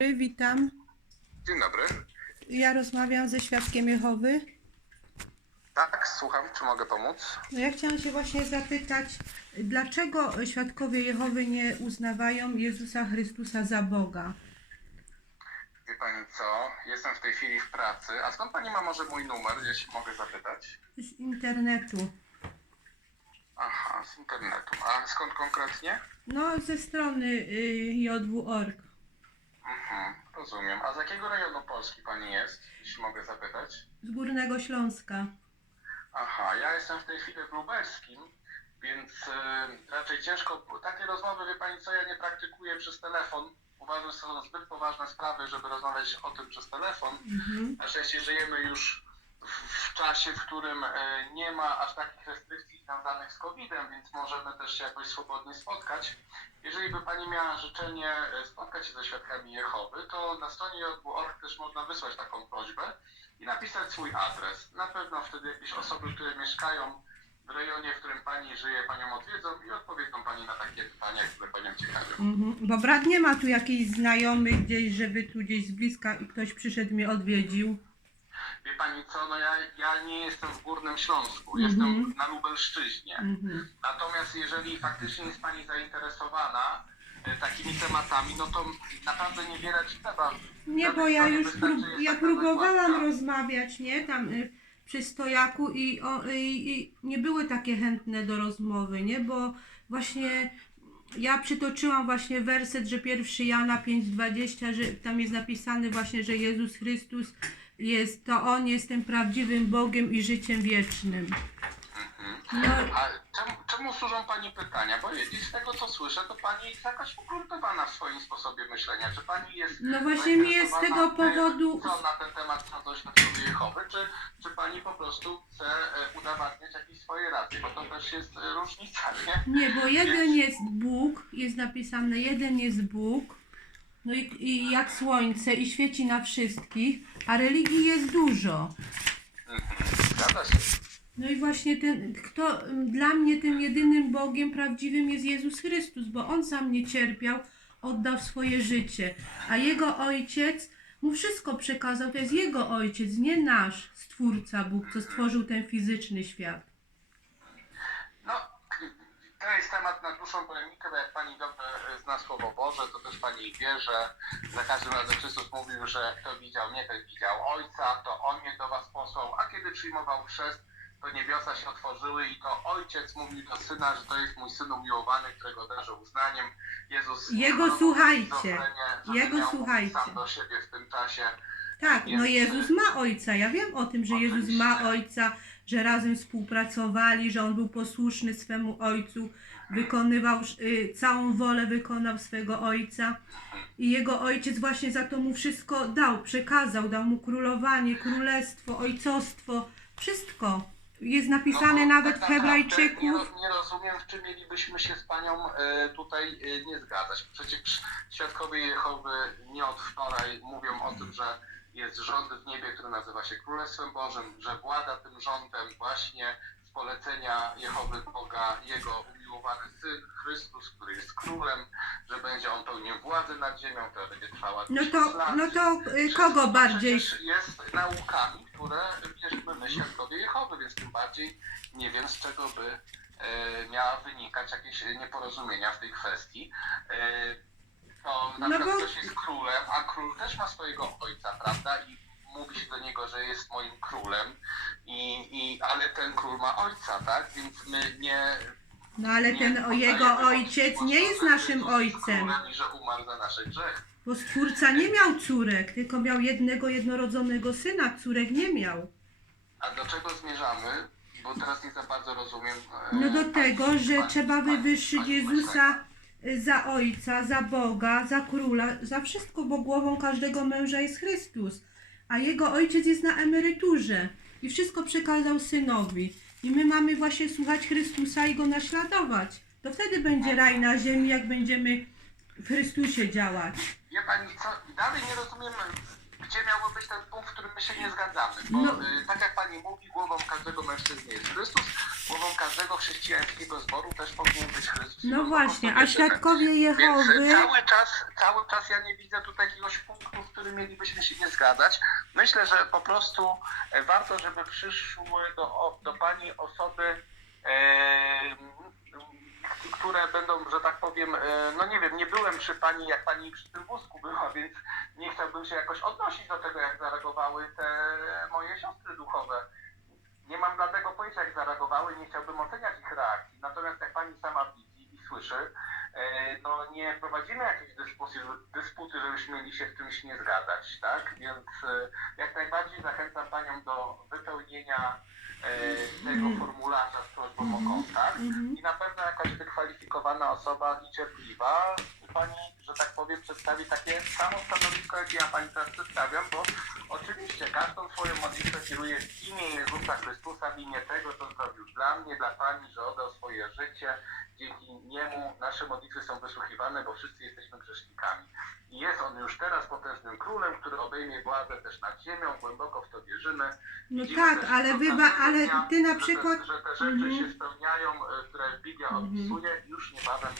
Witam. Dzień dobry. Ja rozmawiam ze świadkiem Jehowy. Tak, słucham, czy mogę pomóc? No ja chciałam się właśnie zapytać, dlaczego świadkowie Jehowy nie uznawają Jezusa Chrystusa za Boga? Wie pani co? Jestem w tej chwili w pracy. A skąd pani ma może mój numer, jeśli mogę zapytać? Z internetu. Aha, z internetu. A skąd konkretnie? No, ze strony y, jw.org. Mhm, rozumiem. A z jakiego rejonu Polski pani jest, jeśli mogę zapytać? Z Górnego Śląska. Aha, ja jestem w tej chwili w lubelskim, więc y, raczej ciężko. Takie rozmowy, wie pani co, ja nie praktykuję przez telefon. Uważam, że są zbyt poważne sprawy, żeby rozmawiać o tym przez telefon. Mhm. Na szczęście żyjemy już w- w czasie, w którym e, nie ma aż takich restrykcji związanych z COVID-em, więc możemy też się jakoś swobodnie spotkać. Jeżeli by Pani miała życzenie e, spotkać się ze świadkami Jehowy, to na stronie JW.org też można wysłać taką prośbę i napisać swój adres. Na pewno wtedy jakieś osoby, które mieszkają w rejonie, w którym Pani żyje, Panią odwiedzą i odpowiedzą Pani na takie pytania, które Panią ciekawią. Mhm. Bo brat nie ma tu jakichś znajomych gdzieś, żeby tu gdzieś z bliska i ktoś przyszedł mnie odwiedził. Wie Pani co, no ja, ja nie jestem w Górnym Śląsku, Mhm. jestem na Lubelszczyźnie. Mhm. Natomiast jeżeli faktycznie jest Pani zainteresowana e, takimi tematami, no to naprawdę niewiele trzeba. Nie, bo ja już prób, ja próbowałam zakładka. rozmawiać, nie? Tam y, przy stojaku i, o, i, i nie były takie chętne do rozmowy, nie? Bo właśnie ja przytoczyłam właśnie werset, że pierwszy Jana 5,20, że tam jest napisane właśnie, że Jezus Chrystus jest, to On jest tym prawdziwym Bogiem i życiem wiecznym. No, A czemu, czemu służą Pani pytania? Bo jeśli z tego co słyszę, to Pani jest jakaś ugruntowana w swoim sposobie myślenia. Czy Pani jest No właśnie mi jest z tego powodu- Co na ten temat sądzą świadkowie Jehowy, czy, czy Pani po prostu chce e, udowadniać jakieś swoje racje? Bo to też jest e, różnica, nie? Nie, bo jeden jest Bóg, jest napisane, jeden jest Bóg, no i, i jak słońce i świeci na wszystkich, a religii jest dużo. Zgadza się. No i właśnie ten, kto dla mnie tym jedynym Bogiem prawdziwym jest Jezus Chrystus, bo On za mnie cierpiał, oddał swoje życie, a Jego Ojciec mu wszystko przekazał, to jest Jego Ojciec, nie nasz Stwórca Bóg, co stworzył ten fizyczny świat. To jest temat na dłuższą polemikę, bo jak pani dobrze zna Słowo Boże, to też pani wie, że za każdym razem Chrystus mówił, że kto widział mnie, ten widział Ojca, to On mnie do was posłał, a kiedy przyjmował chrzest, to niebiosa się otworzyły i to Ojciec mówił do Syna, że to jest mój Syn umiłowany, którego darzę uznaniem. Jezus Jego słuchajcie. Jego słuchajcie. Sam do siebie w tym czasie. Tak, no Jezus ma ojca. Ja wiem o tym, że Jezus ma ojca, że razem współpracowali, że on był posłuszny swemu ojcu, wykonywał y, całą wolę, wykonał swego ojca. I jego ojciec właśnie za to mu wszystko dał, przekazał, dał mu królowanie, królestwo, ojcostwo, wszystko. Jest napisane No, nawet w tak naprawdę Nie, Hebrajczyków. nie rozumiem, w czym mielibyśmy się z panią e, tutaj e, nie zgadzać. Przecież świadkowie Jehowy nie od wczoraj mówią o tym, że jest rząd w niebie, który nazywa się Królestwem Bożym, że włada tym rządem właśnie z polecenia Jehowy Boga, jego umiłowany Syn Chrystus, który jest królem, że będzie on pełnił władzę nad ziemią, która będzie trwała No to, lat. no to y, kogo to bardziej? przecież jest naukami, które bierzemy my świadkowie Jehowy, więc tym bardziej nie wiem z czego by e, miała wynikać jakieś nieporozumienia w tej kwestii. To na No przykład bo- ktoś jest królem, a król też ma swojego ojca, prawda? I mówi się do niego, że jest moim królem, i, i, ale ten król ma ojca, tak? Więc my nie. No ale nie ten o jego ojciec nie jest naszym ojcem. królem że umarł za nasze grzechy. Bo stwórca nie miał córek, tylko miał jednego jednorodzonego syna, córek nie miał. A do czego zmierzamy? Bo teraz nie za bardzo rozumiem. e, No do tego, że trzeba wywyższyć Jezusa za ojca, za Boga, za króla, za wszystko, bo głową każdego męża jest Chrystus. A jego ojciec jest na emeryturze i wszystko przekazał synowi. I my mamy właśnie słuchać Chrystusa i go naśladować. To wtedy będzie raj na ziemi, jak będziemy w Chrystusie działać. Wie pani co? Dalej nie rozumiem, ten punkt, w którym my się nie zgadzamy? Bo No. y, tak jak pani mówi, głową każdego mężczyzny jest Chrystus, głową każdego chrześcijańskiego zboru też powinien być Chrystus. No właśnie, a świadkowie Więc y, Jehowy... cały czas, cały czas ja nie widzę tutaj jakiegoś punktu, w którym mielibyśmy się nie zgadzać. Myślę, że po prostu e, warto, żeby przyszły do, do Pani osoby, e, które będą, że tak powiem, e, no nie wiem, nie byłem przy Pani, jak Pani przy tym wózku była, więc nie chciałbym się jakoś odnosić do tego, jak zareagowały te moje siostry duchowe. Nie mam dlatego pojęcia, jak zareagowały, nie chciałbym oceniać ich reakcji. Natomiast jak Pani sama widzi i słyszy, no nie prowadzimy jakiejś dyskusji, dysputy, żebyśmy mieli się w czymś nie zgadzać, tak? Więc e, jak najbardziej zachęcam Panią do wypełnienia e, tego Mhm. formularza z prośbą o kontakt Mhm. i na pewno jakaś wykwalifikowana osoba i cierpliwa Pani, że tak powiem, przedstawi takie samo stanowisko, jakie ja Pani teraz przedstawiam, bo oczywiście każdą swoją modlitwę kieruję w imię Jezusa Chrystusa, w imię tego, co zrobił dla mnie, dla Pani, że oddał swoje życie. Dzięki Niemu nasze modlitwy są wysłuchiwane, bo wszyscy jesteśmy grzesznikami. I jest On już teraz potężnym królem, który obejmie władzę też nad ziemią, głęboko w to wierzymy. No Widzimy tak, też ale wyba, ale ty na że te- przykład... Że te rzeczy Mhm. się spełniają, e, które Biblia Mhm. opisuje, już niebawem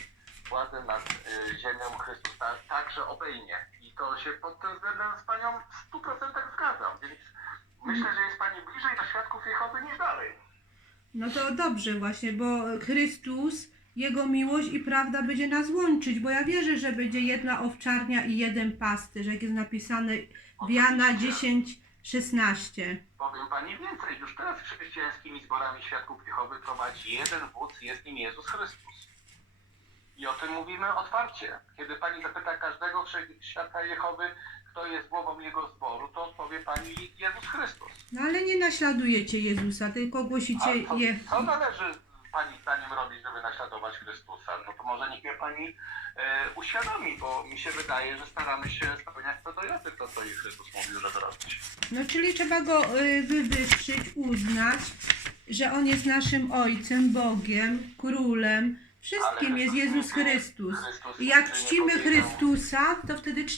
władzę nad e, ziemią Chrystusa także obejmie. I to się pod tym względem z Panią w 100% zgadzam, więc myślę, że jest Pani bliżej do świadków Jehowy niż dalej. No to dobrze właśnie, bo Chrystus, Jego miłość i prawda będzie nas łączyć, bo ja wierzę, że będzie jedna owczarnia i jeden pasterz, jak jest napisane w Jana Oczywiście. 10, 16. Powiem Pani więcej, już teraz chrześcijańskimi zborami świadków Jehowy prowadzi jeden wódz, jest nim Jezus Chrystus. I o tym mówimy otwarcie. Kiedy Pani zapyta każdego świadka Jehowy, kto jest głową jego zboru, to odpowie Pani Jezus Chrystus. No ale nie naśladujecie Jezusa, tylko głosicie A co, je. co należy Pani zdaniem robić, żeby naśladować Chrystusa? No to może niech mnie Pani e, uświadomi, bo mi się wydaje, że staramy się spełniać co do Joty, to co i Chrystus mówił, żeby robić. No czyli trzeba go y, wywyższyć, uznać, że On jest naszym Ojcem, Bogiem, Królem. Wszystkim Ale jest Jezus Chrystus. Chrystus I jak czcimy Chrystusa, to wtedy czcimy